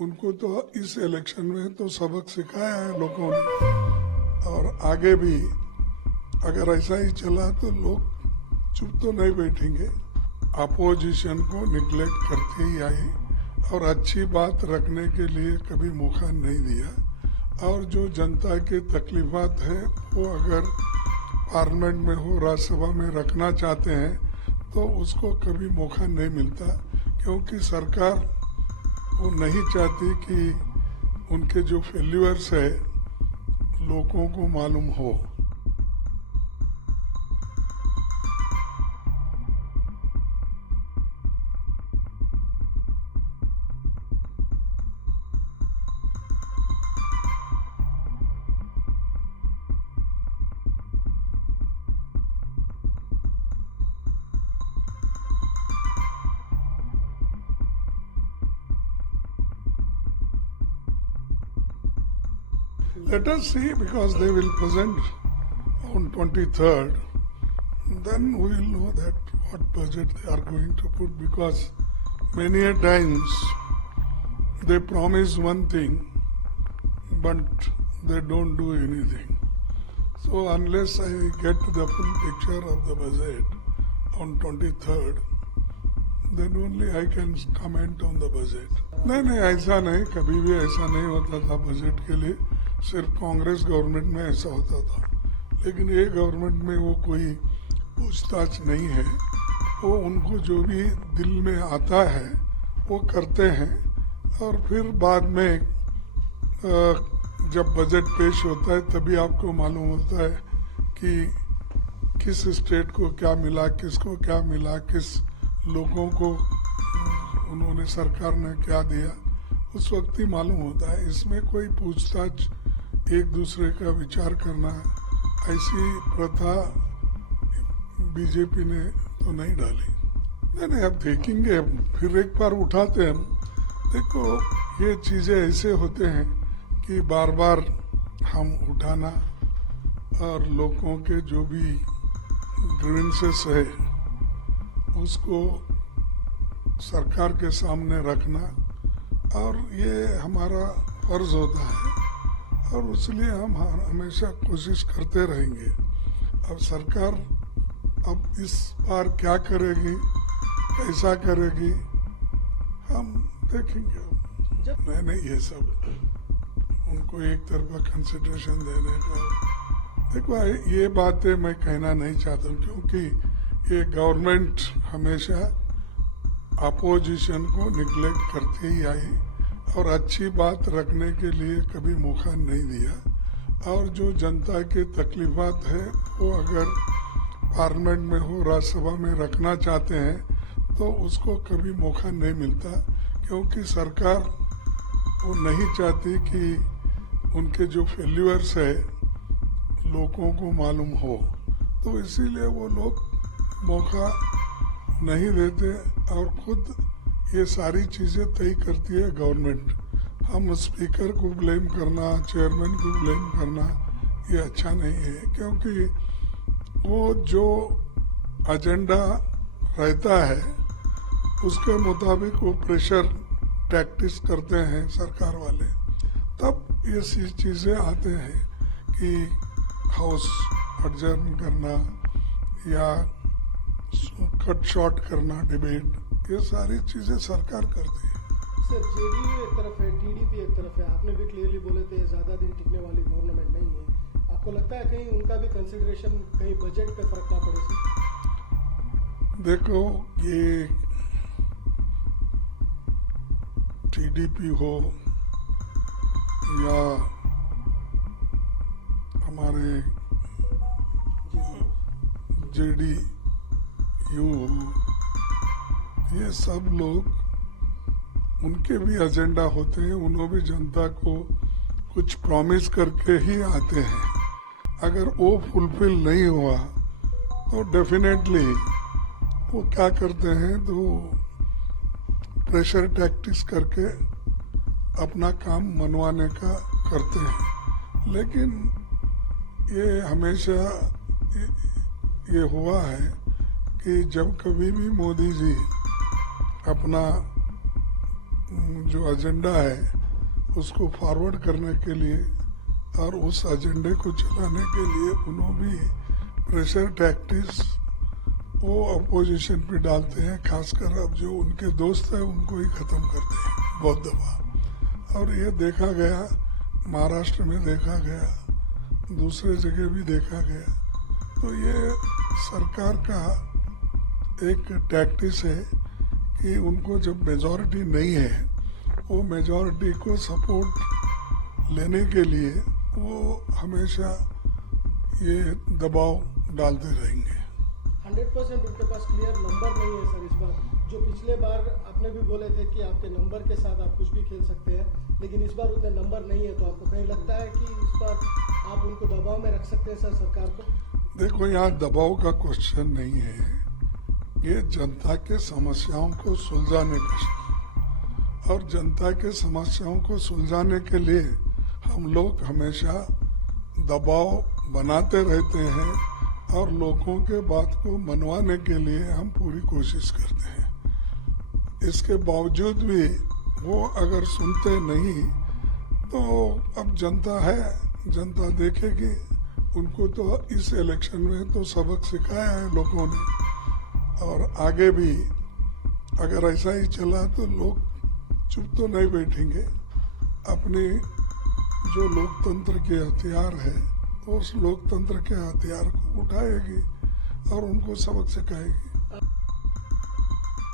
उनको तो इस इलेक्शन में तो सबक सिखाया है लोगों ने, और आगे भी अगर ऐसा ही चला तो लोग चुप तो नहीं बैठेंगे। अपोजिशन को निगलेक्ट करते ही आए और अच्छी बात रखने के लिए कभी मौका नहीं दिया। और जो जनता के तकलीफात है वो अगर पार्लियामेंट में हो, राज्यसभा में रखना चाहते हैं तो उसको कभी मौका नहीं मिलता, क्योंकि सरकार वो नहीं चाहती कि उनके जो फेल्यूअर्स है लोगों को मालूम हो। Let us see, because they will present on 23rd. Then we will know that what budget they are going to put, because many a times they promise one thing but they don't do anything. So unless I get the full picture of the budget on 23rd, then only I can comment on the budget. नहीं, ऐसा नहीं, कभी भी ऐसा नहीं होता था budget के लिए। सिर्फ कांग्रेस गवर्नमेंट में ऐसा होता था, लेकिन ये गवर्नमेंट में वो कोई पूछताछ नहीं है। वो उनको जो भी दिल में आता है वो करते हैं, और फिर बाद में जब बजट पेश होता है तभी आपको मालूम होता है कि किस स्टेट को क्या मिला, किसको क्या मिला, किस लोगों को उन्होंने सरकार ने क्या दिया, उस वक्त ही मालूम होता है। इसमें कोई पूछताछ, एक दूसरे का विचार करना, ऐसी प्रथा बीजेपी ने तो नहीं डाली। नहीं, अब देखेंगे, फिर एक बार उठाते हैं हम। देखो, ये चीजें ऐसे होते हैं कि बार बार हम उठाना और लोगों के जो भी ग्रीवेंसेस है उसको सरकार के सामने रखना, और ये हमारा फर्ज होता है, और इसलिए हम हमेशा कोशिश करते रहेंगे। अब सरकार अब इस बार क्या करेगी, कैसा करेगी, हम देखेंगे। नहीं, ये सब उनको एक तरफा कंसिडरेशन देने का। देखो, ये बातें मैं कहना नहीं चाहता हूँ, क्योंकि ये गवर्नमेंट हमेशा अपोजिशन को निगलेक्ट करते ही आई और अच्छी बात रखने के लिए कभी मौका नहीं दिया। और जो जनता के तकलीफात है वो अगर पार्लियामेंट में हो, राज्यसभा में रखना चाहते हैं तो उसको कभी मौका नहीं मिलता, क्योंकि सरकार वो नहीं चाहती कि उनके जो फेल्यूअर्स है लोगों को मालूम हो। तो इसीलिए वो लोग मौका नहीं देते, और खुद ये सारी चीजें तय करती है गवर्नमेंट। हम स्पीकर को ब्लेम करना, चेयरमैन को ब्लेम करना, ये अच्छा नहीं है, क्योंकि वो जो एजेंडा रहता है उसके मुताबिक वो प्रेशर प्रैक्टिस करते हैं सरकार वाले, तब ये चीजें आते हैं कि हाउस एडजर्न करना या कट शॉर्ट करना डिबेट, ये सारी चीजें सरकार करती है। सर, जेडीयू एक तरफ है, टीडीपी एक तरफ है। आपने भी क्लियरली बोले थे ज्यादा दिन टिकने वाली गवर्नमेंट नहीं है। आपको लगता है कहीं उनका भी कंसिडरेशन, कहीं बजट पे फर्क ना पड़े? सर देखो, ये टीडीपी हो या हमारे जेडीयू, ये सब लोग, उनके भी एजेंडा होते हैं, उन्होंने भी जनता को कुछ प्रॉमिस करके ही आते हैं। अगर वो फुलफिल नहीं हुआ तो डेफिनेटली वो क्या करते हैं, तो प्रेशर टैक्टिक्स करके अपना काम मनवाने का करते हैं। लेकिन ये हमेशा ये हुआ है कि जब कभी भी मोदी जी अपना जो एजेंडा है उसको फॉरवर्ड करने के लिए और उस एजेंडे को चलाने के लिए उन्होंने भी प्रेशर टैक्टिक्स वो अपोजिशन पे डालते हैं, खासकर अब जो उनके दोस्त है उनको ही खत्म करते हैं बहुत दफा। और ये देखा गया, महाराष्ट्र में देखा गया, दूसरे जगह भी देखा गया। तो ये सरकार का एक टैक्टिस है कि उनको जब मेजॉरिटी नहीं है, वो मेजॉरिटी को सपोर्ट लेने के लिए वो हमेशा ये दबाव डालते रहेंगे। 100% उनके पास क्लियर नंबर नहीं है सर इस बार। जो पिछले बार आपने भी बोले थे कि आपके नंबर के साथ आप कुछ भी खेल सकते हैं, लेकिन इस बार उतने नंबर नहीं है। तो आपको कहीं लगता है कि इस बार आप उनको दबाव में रख सकते हैं सर सरकार को? देखो, यहाँ दबाव का क्वेश्चन नहीं है, ये जनता के समस्याओं को सुलझाने का, और जनता के समस्याओं को सुलझाने के लिए हम लोग हमेशा दबाव बनाते रहते हैं और लोगों के बात को मनवाने के लिए हम पूरी कोशिश करते हैं। इसके बावजूद भी वो अगर सुनते नहीं तो अब जनता है, जनता देखेगी। उनको तो इस इलेक्शन में तो सबक सिखाया है लोगों ने, और आगे भी अगर ऐसा ही चला तो लोग चुप तो नहीं बैठेंगे। अपने जो लोकतंत्र के हथियार है उस लोकतंत्र के हथियार को उठाएगी और उनको सबक सिखाएगी।